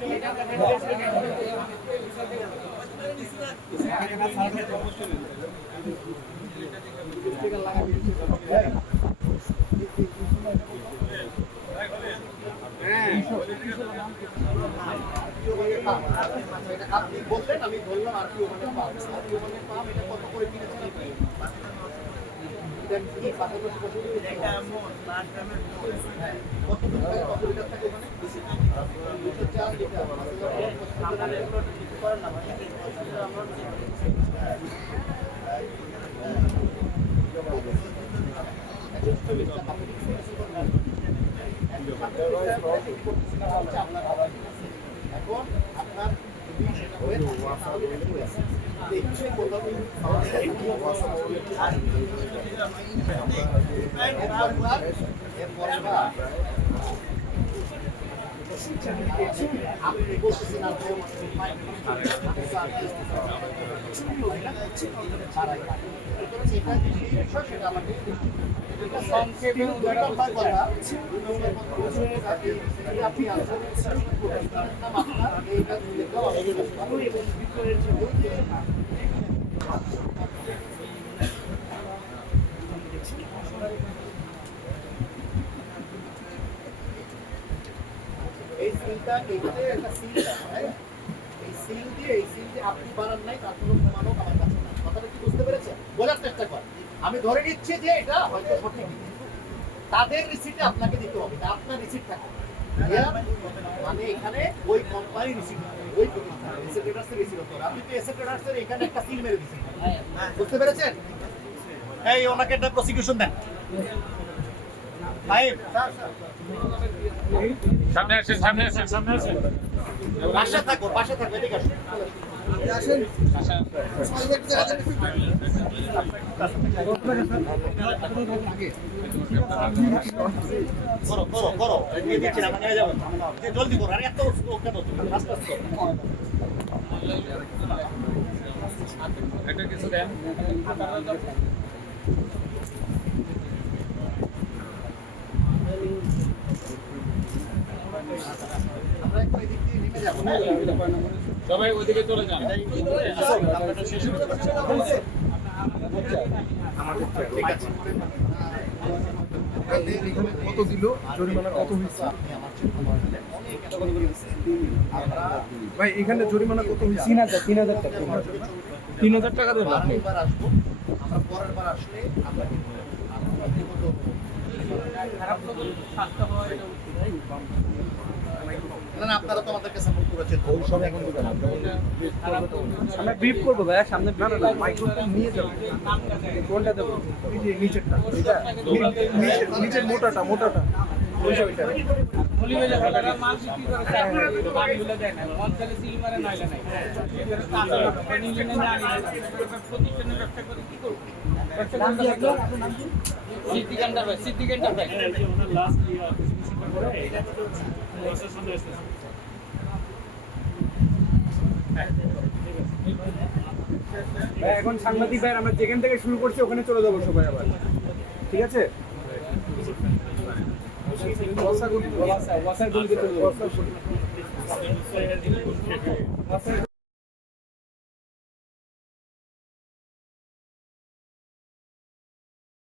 আপনি বললেন, আমি বললাম আর কি ওখানে পাম, আর কি ওখানে পাম, এটা কত করে কিনেছেন আপনি? কত লিটার থাকে ওখানে? 4 লিটার। এখন আপনার আপনি বলতেছেন সেটা আমাকে সংক্ষেপে আপনি এই সিলটা এইটাতে একটা সিল এই সিল দিয়ে আপনি বানান নাই, তার কোনো প্রমাণও আমার কাছে নাই। কথাটা কি বুঝতে পেরেছেন? বোঝার চেষ্টা করেন। আমি ধরে নিচ্ছি যে এটা হয়তো সঠিক, তাদের রিসিটে আপনাকে দিতে হবে, আপনার রিসিট থাকে মানে এখানে ওই কোম্পানির রিসিট, ওই প্রতিষ্ঠান এসএ ট্রেডার্সের রিসিট হতে হবে। আপনি তো এসএ ট্রেডার্সের এখানে একটা সিল মেরে দিচ্ছেন, বুঝতে পেরেছেন? এই ওনাকে একটা প্রসিকিউশন দেন। সামনে আসেন, সামনে আসেন, সামনে আসেন। পাশে থাকো, পাশে থাকো, এদিকে আসুন। আসেন। করো করো করো, এদিকে দিচ্ছি না, নিয়ে যাবেন। জলদি করো, আর এত কেন আস্তে আস্তে। এটা কিছু দেন। সবাই ওইদিকে চলে যান। কত দিল, জরিমানা কত হয়েছে ভাই? এখানে জরিমানা কত হয়েছে? 3,000 টাকা। 3,000 টাকা দেবো। আমরা পরের বার আসলে আমরা আপনারা তো আমাদেরকে সাপোর্ট করেছেন। ওই সব এখন আমরা ব্রিফ করবো ভাইয়া, সামনে মাইক্রোফোন নিয়ে যাবো। কোনটা দেবো? এই যে নিচেরটা, নিচের মোটাটা ওইসব এটা। এখন সাংবাদিক ভাই আমরা যেখান থেকে শুরু করছি ওখানে চলে যাবো সবাই আবার, ঠিক আছে? ওয়াসাগুলি চলে যাবো।